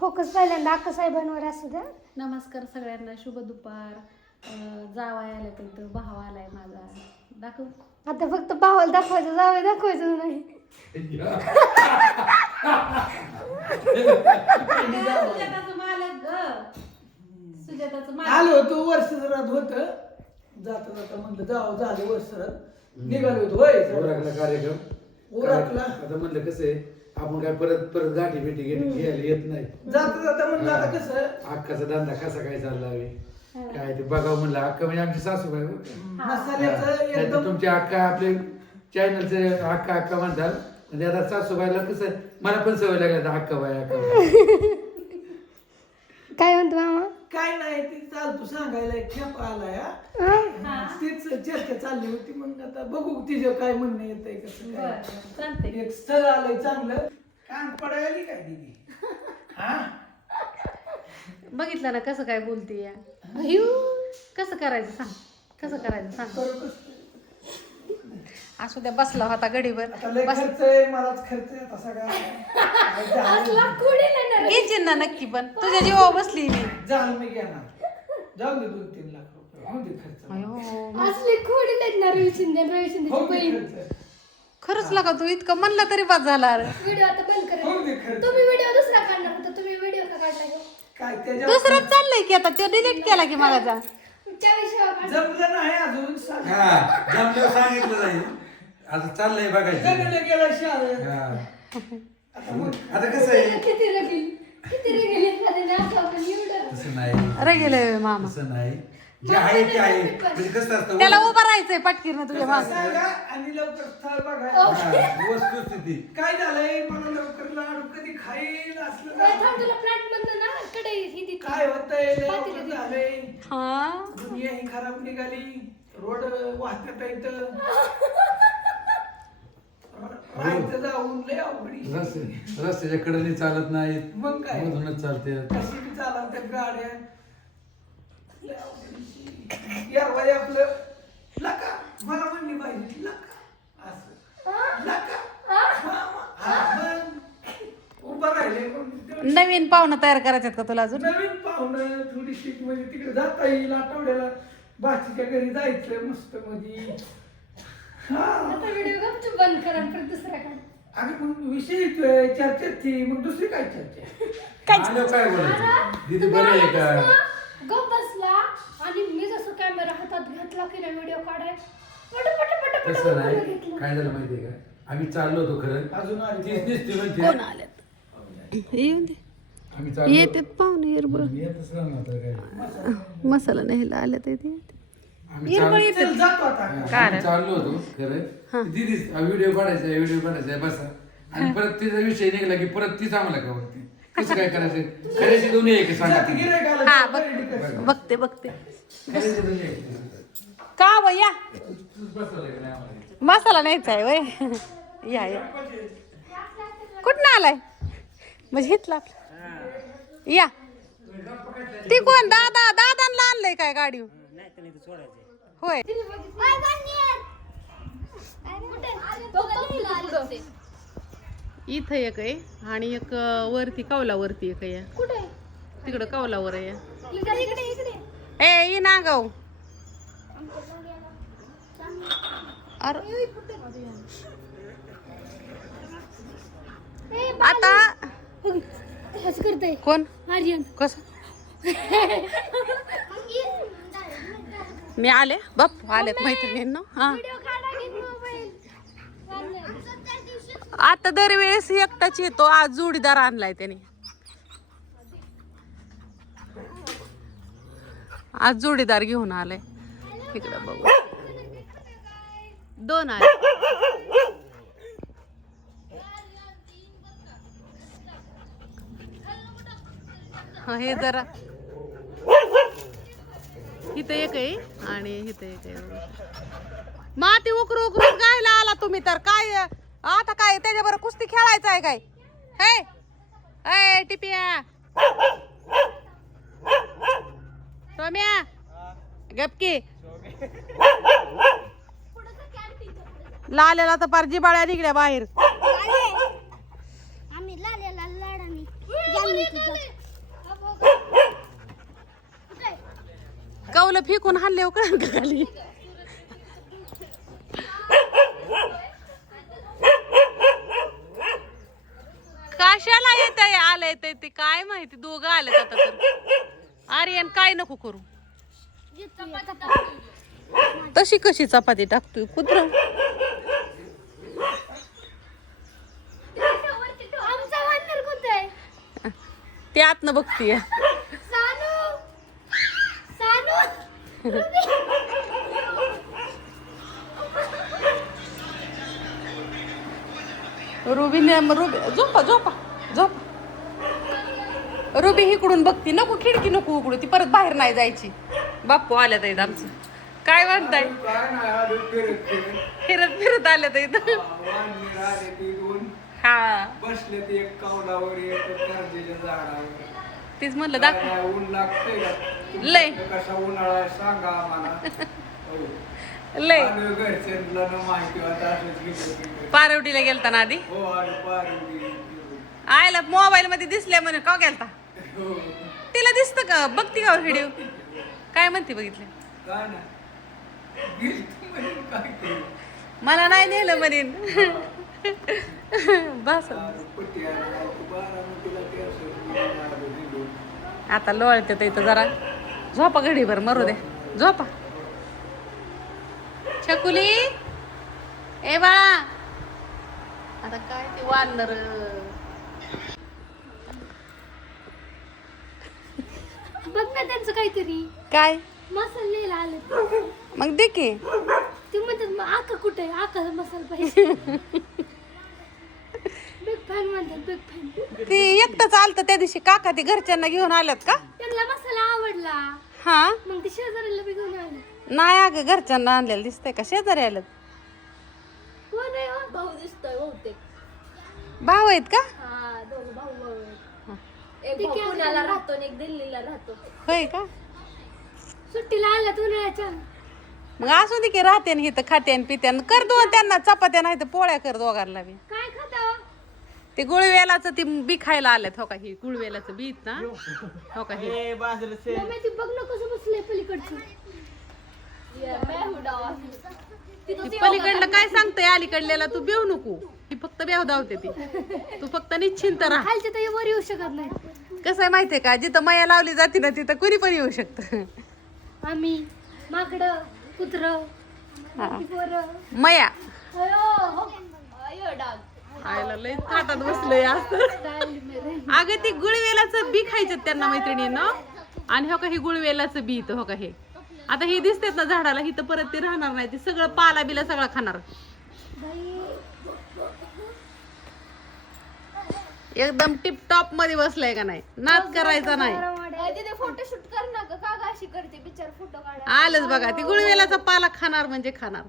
Focus पहिल्यांदा अक्का साहेबांवर असू द्या. नमस्कार सगळ्यांना, शुभ दुपार. जावाय आलाय तर इथं, भाव आलाय माझा. दाखव. आता फक्त भावाला दाखवायचं, जावं दाखवायचं नाही. सुजाताचं मालक ग, सुजाताचं मालक. आलो होतो वर्षभरात होत जाता जाता म्हणलं जावं झालं वर्षभरात निघालो होतो होय ओळखला कार्यक्रम ओळखला. आता म्हणलं कसं आहे आपण काय परत परत गाठी भेटी घ्यायला येत नाही. जाता जाता म्हणलं आता कसं अक्काचा धंदा कसा काय चालला आहे काय ते बघावं म्हणलं. अक्का म्हणजे आमची सासूबाई बरं का. मसाल्याचं नाहीतर एकदम तुमची अक्का आपले चॅनलचे अक्का अक्का म्हणतात म्हणजे आता सासूबाईला कसं मला पण सवय लागली आता अक्का बाई अक्का बाई. काय म्हणतो मामा? काय नाही ती चालतो सांगायला एक खेप आलाय तीच चर्चा चालली होती. मग आता बघू तिचं काय म्हणणं येतंय कसं बरं, काय. चालतंय. एक स्थळ आलंय चांगलं. कान पडायला काय दिदी हा बघितलं ना कसं काय बोलते या. कसं करायचं सांग, कसं करायचं सांग. करू कसं? असू द्या, बसला होता गडीवर. आता लय खर्च आहे मलाच खर्च आहे आता सगळा काय झालं? घ्यायची ना नक्की, पण तुझ्या जीवावर बसली मी. झालं मी घेणार जाऊ दे 2-3 लाख रुपये होऊ दे खर्च असली खोडी देणार रवी शिंदे होऊ दे बहीण. खर्च खरंच लागा तू इतकं म्हणलं तरी बाद झाला रे. व्हिडिओ आता बंद करा. होऊ दे खर्च तुम्ही व्हिडिओ दुसरा काढणार होता, तुम्ही व्हिडिओ का काढला ह्यो? काय त्याच्या दुसरंच चाललंय की आता, तो डिलीट केला की मागाचा. त्याविषयी काढ. जमलं नाही अजून सांग. हा जमलं सांगितलं जाईल. आता चाललंय बघायचं. जमलं गेलं शाळेत हा. आता मग आता कसं आहे किती रगेल एखाद्याने असं आपण एवढं. तसं नाही अरे गेले मामा. तसं नाही जे आहे ते आहे म्हणजे कसं असतं त्याला उभं राहायचंय पटकीनं तुझ्या माग. सांगा आणि लवकर स्थळ बघा. हा, वस्तुस्थिती काय झालंय मला लवकर लाडू कधी खाईल असलं ए, थांब, ना. तुला फ्लॅट मधनं ना कढई ही देते. काय होतंय लय पातेलं अवघड दे. झालंय. हा, दुनिया ही खराब निघाली. रोड वाहतात इथं राहायचं जाऊन लय अवघडी. रस्त्याच्या कडेने चालत नाहीत मग काय मधूनच चालते. कशी बी चालवतात गाड्या लय अवघडीची. या वय आपलं लका मला म्हणली पाहिजे लका असं लका मग उभं राहिले मग तेवढं नवीन पाहुणं तयार करायच्यात का तुला अजून? नवीन पाहुणं थोडीशी म्हणजे तिकडे जाता येईल आठवड्याला बाकीच्या घरी जायचं मस्त मध्ये. हा आता व्हिडिओ गपचूप बंद करा आणि परत दुसरा काढ. अगं मग विषय येतोय चर्चेत ती मग दुसरी काय चर्चा. आलं काय बोलायचं दीदी बरं आहे का. गप बसला आणि मी जसं कॅमेरा हातात घेतला की नाही व्हिडिओ काढाय पट तसं नाही काय झालं माहितीये का आम्ही चाललो होतो खरं अजून आली तीच दिसते म्हणते कोण आल्यात? येऊन दे. आम्ही चाललो येतात पाहुणे हिरबळ. येतच राहणार तर काय. मसाला न्यायला आल्या तर येते. आम्ही हिरबळ चाललो येतात. चल जातो आता. आम्ही चाललो होतो खरं दीदी व्हिडिओ काढायचा बसा आणि परत तिचा विषय निघाला की परत तीच आम्हाला का बघते कसं काय करायचं. खऱ्याची दोन्ही आहे की सांगा जाती तुम्ही. गिऱ्हाईकाला हा खरेदी कर. बघते बघते. खऱ्याची दोन्ही आहे की. का भैया तूच बसवलंय का नाही आम्हाला. मसाला न्यायचा आहे वय. या या कुठं आलाय म्हणजे हितला आपलं. या ती कोण दादांना आणलंय काय गाडी होय. इथं एक आहे आणि एक वरती कौलावरती एक आहे. कुठे तिकडं कौलावर आहे. इकडे इकडे इकडे ए ये ना गाव. अरे आता असं करताय कोण आर्यन. कस मी आले बाप आलेत मैत्रिणींना. हा आता दरवेळेस एकटाच येतो, आज जोडीदार आणलाय त्याने. आज जोडीदार घेऊन आलाय. इकडं बघू 2 आले. हे जरा इथं एक आहे आणि इथं एक आहे. माती उकरू उकरू गायला आला तुम्ही तर काय आता काय त्याच्याबरोबर कुस्ती खेळायचं आहे काय. हे टिपिया सोम्या गपकी लाल्याला तर पार जिबाळ्या निघल्या बाहेर. आम्ही लाल्याला लाडानी कौलं फेकून हल्ले कळण का खाली. कशाला येत आलंय ते काय माहिती. दोघं आलेत आता तर. आर्यन काय नको करू. तशी कशी चपाती टाकतोय कुत्र. आमचा वानर कुठे आहे? ते आतनं बघतीये. सानू सानू रुबी झोपा झोपा झोपा. रुबी इकडून बघती. नको खिडकी नको उघडू. ती परत बाहेर नाही जायची. बाप्पू आल्यात आहेत आमचं. काय म्हणताय. काय नाही आलो फिरत फिरत फिरत आल्यात आहेत. वानर आले ते दोन हा बसले ते एक कौलावर एक कारंजीच्या झाडावर. तीच म्हणलं काय दाखव. नाही, ऊन लागतंय का लय कसा उन्हाळा आहे सांगा आम्हाला. हो. लय आलो घरच्यांना न माहिती होता असंच गेलो. पारवडीला गेलता ना आधी. हो आलो पारी. आयला मोबाईल मध्ये दिसले म्हणे का गेलता. हो तिला दिसतं का. बघती का व्हिडिओ. काय म्हणते बघितले. काय नाही गेलती म्हणे काय केलं. मला नाही नेलं म्हणेन. बस कुठे आला बारामतीला ते असं आलो निघून. आता लोळते तर इथं जरा. झोपा घडीभर मरू दे. झोपा. छकुली ए बाळा. आता काय ते वानर. बघ ना त्यांचं काहीतरी काय मसाला आलं. मग दे की. ते म्हणतात मग आका कुठे आहे. आकाचा मसाला पाहिजे. बिग फॅन म्हणतात बिग फॅन. ती एकटं चालतं त्या दिवशी काका ती घरच्यांना घेऊन आल्यात का. त्यांना मसाला आवडला हा मग ते शेजाऱ्याला बी घेऊन आले. नाही अगं घरच्यांना आणलेलं दिसतंय का. शेजारी आलं. हो नाही हो भाऊ दिसतोय बहुतेक. भाऊ आहेत का. हा दोन भाऊ भाऊ आहेत. एक भाऊ पुण्याला राहतो आणि एक दिल्लीला राहतो. होय का. सुट्टीला आला उन्हाळ्याच्या. मग असू दे की राहते आणि इथं खाते आणि पिते आणि कर दोन त्यांना चपात्या नाही तर पोळ्या कर दोघांना बी. काय खाता ते गुळवेलाचं ती बी खायला आल्यात. हो का ही गुळवेलाचं बीत ना. हो का हे मम्मी ती बघ ना कसं बसलंय पलीकडचं. ती पलीकडलं काय सांगतंय अलीकडल्याला. तू बेव नको. ती फक्त बेव धावते ती. तू फक्त निश्चिंत राहा. खालच्या तर वर येऊ शकत नाही. कसं आहे माहितीये का जिथं मया लावली जाते ना तिथं कुणी पण येऊ शकतं. आम्ही माकडं कुत्रं हा. पोरं. मया अयो डाग. आयला लय ताटात बसलंय अगं ती गुळवेलाचं बी खायचं त्यांना मैत्रिणींना. आणि हो का हे गुळवेलाचं बी इथं. हो का हे आता हे दिसतेत ना झाडाला हिथं परत ते राहणार नाही. ते सगळं पाला बिला सगळं खाणार. एकदम टिप टॉप मध्ये बसलाय का नाही. नाच करायचा नाही. फोटोशूट कर ना का अशी करते बिचार फोटो काढा. आलंच बघा ती गुळवेलाचा पाला खाणार म्हणजे खाणार.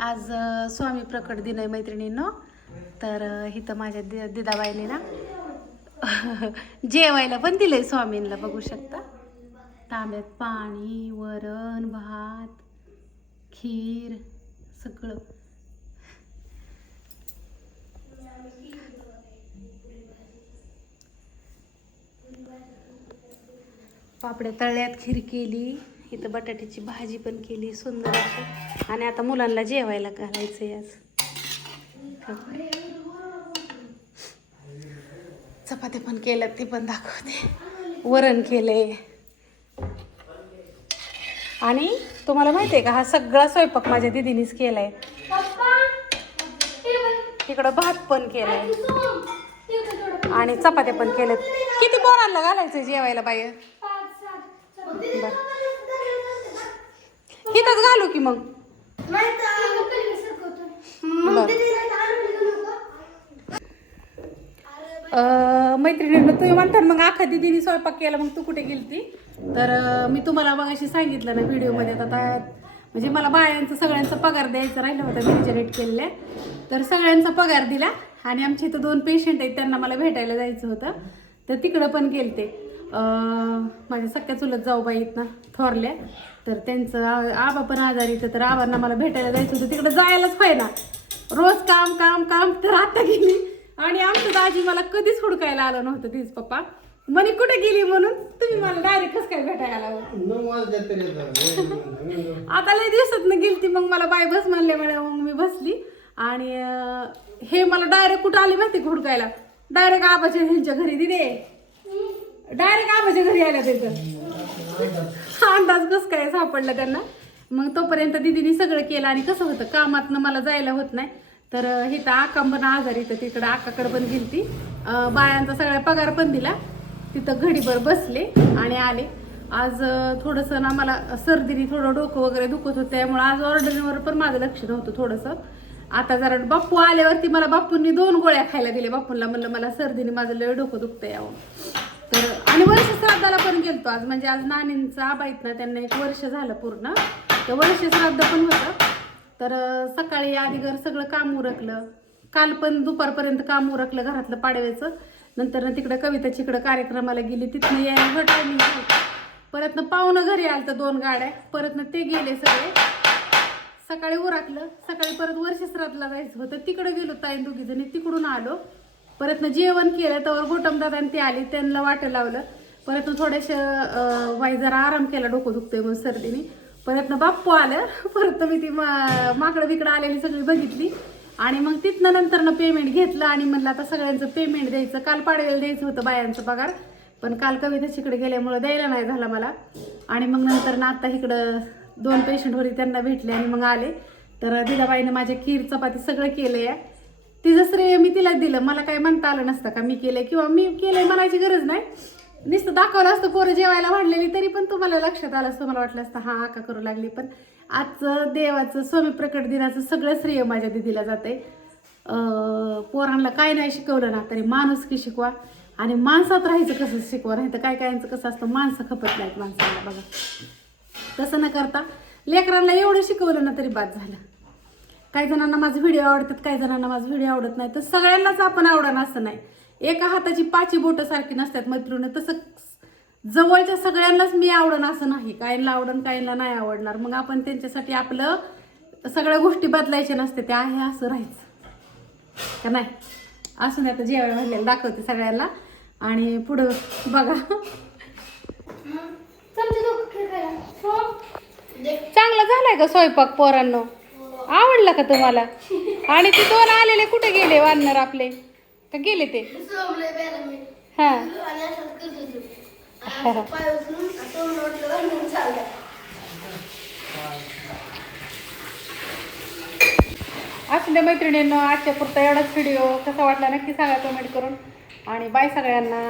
आज स्वामी प्रकट दिन आहे मैत्रिणींनो. तर इथं माझ्या दिदाबाईने ना जेवायला पण दिलंय स्वामींना. बघू शकता तांब्यात पाणी वरण भात खीर सगळं. पापड्या तळल्यात खीर केली. इथं बटाट्याची भाजी पण केली सुंदर अशी. आणि आता मुलांना जेवायला घालायचंय आज. चपात्या पण केल्यात ती पण दाखवते. वरण केलंय. आणि तुम्हाला माहिती आहे का हा सगळा स्वयंपाक माझ्या दीदीनीच केलाय. इकडं भात पण केलाय आणि चपात्या पण केल्यात. किती पोरांना घालायचंय जेवायला बाई. इथंच घालू की मग. मैत्रिणींना तुम्ही म्हणता मग आखा दीदीने स्वयंपाक केला मग तू कुठे गेलती. तर मी तुम्हाला मग अशी सांगितलं ना व्हिडिओ मध्ये. आता म्हणजे मला बायांचं सगळ्यांचा पगार द्यायचा राहिला होता बिलचे रेट केलेले, तर सगळ्यांचा पगार दिला. आणि आमच्या इथं 2 पेशंट आहेत, त्यांना मला भेटायला जायचं होतं, तर तिकडं पण गेलते. माझ्या सख्या चुलत जाऊबाई आहेत ना थोरल्या, तर त्यांचं आबा पण आजारी तर आबांना मला भेटायला जायचं होतं, तिकडं जायलाच पाहिजे ना. रोज काम काम काम. तर आता गेली आणि आमचं दाजी मला कधीच हुडकायला आलं नव्हतं. तीच पप्पा म्हणे कुठे गेली म्हणून, तुम्ही मला डायरेक्ट कसं काय भेटायला आला. आता लय दिवसात गेली ती, मग मला बाय बस म्हणले मग मी बसली. आणि हे मला डायरेक्ट कुठं आले माहिती हुडकायला, डायरेक्ट आबाच्या ह्यांच्या घरी दिदे, डायरेक्ट आबाच्या घरी आल्या त्याचं अंदाज कसं काय सापडला त्यांना. मग तोपर्यंत दिदीने सगळं केलं. आणि कसं होतं कामातनं मला जायला होत नाही, तर इथं आका पण आजारी, तर तिकडं आकाकडे पण गेलती. बायांचा सगळा पगार पण दिला, तिथं घडीभर बसले आणि आले. आज थोडंसं ना मला सर्दीने थोडं डोकं वगैरे दुखत होतं, त्यामुळे आज ऑर्डरवर पण माझं लक्ष नव्हतं थोडंसं. आता जरा बाप्पू आल्यावरती मला बाप्पूंनी 2 गोळ्या खायला दिल्या. बाप्पूंला म्हणलं मला सर्दीने माझं लय डोकं दुखतं यावं. तर आणि वर्ष श्राद्धाला पण गेलतो आज, म्हणजे आज नानींचं आबा आहेत ना, त्यांना 1 वर्ष झालं पूर्ण, तर वर्ष श्राद्ध पण होतं. तर सकाळी आधीगर सगळं काम उरकलं, काल पण दुपारपर्यंत काम उरकलं घरातलं पाडव्याचं. नंतर तिकडं कविताची इकडं कार्यक्रमाला गेली, तिथनं यायला टायमिंग होतं. परतनं पाहुणं घरी आलं तर 2 गाड्या, परतनं ते गेले सगळे. सकाळी उरकलं, सकाळी परत वर्ष श्राद्धला जायचं होतं, तिकडं गेलो ताईन 2 जणी, तिकडून आलो. परतनं जेवण केलं, तर गोटमदादा ते आले, त्यांना वाटं लावलं. परतनं थोडेसे वाई जरा आराम केला, डोकं दुखतंय मग सर्दीने. परतनं बाप्पू आलं, परत मी ती माकडं बिकडं आलेली सगळी बघितली. आणि मग तिथनं नंतरनं पेमेंट घेतलं आणि म्हणलं आता सगळ्यांचं पेमेंट द्यायचं. काल पाडव्याला द्यायचं होतं बायांचं पगार, पण काल कविता इकडे गेल्यामुळं द्यायला नाही झाला मला. आणि मग नंतर ना आता इकडं 2 पेशंट होती, त्यांना भेटले आणि मग आले. तर दिदाबाईनं माझ्या खीर चपाती सगळं केलं आहे. तिचं श्रेय मी तिला दिलं, मला काही म्हणता आलं नसतं का मी केलंय किंवा मी केलंय म्हणायची गरज नाही. नुसतं दाखवलं असतं पोरं जेवायला वाढलेली, तरी पण तुम्हाला लक्षात आलं असतं, मला वाटलं असतं हा आका करू लागली. पण आजचं देवाचं स्वामी प्रकट दिनाचं सगळं श्रेय माझ्या दिदीला जाते. पोरांना काय नाही शिकवलं ना तरी माणुसकी शिकवा आणि माणसात राहायचं कसं शिकवा, नाही तर काय कायांचं कसं असतं माणसं खपत नाहीत माणसाला. बघा तसं न करता लेकरांना एवढं शिकवलं ना तरी बाद झालं. काही जणांना माझे व्हिडिओ आवडतात, काही जणांना माझे व्हिडिओ आवडत नाही, तर सगळ्यांनाच आपण आवडणं असं नाही. एका हाताची 5 बोटं सारखी नसतात मैत्रिणी, तसं जवळच्या सगळ्यांनाच मी आवडण असं नाही. काहींना आवडण काहींना नाही आवडणार, मग आपण त्यांच्यासाठी आपलं सगळ्या गोष्टी बदलायच्या नसते, ते आहे असं राहायचं का नाही. असं नाही तर जेवायला म्हणलेलं दाखवते सगळ्यांना आणि पुढं बघा. चांगला झालाय का स्वयंपाक पोरांनो, आवडला का तुम्हाला. आणि ते 2 आलेले कुठे गेले वानर आपले, का गेले ते. हा असं त्या मैत्रिणींनो आजच्या पुरता एवढाच व्हिडिओ. कसा वाटला नक्की सांगा कमेंट करून. आणि बाय सगळ्यांना.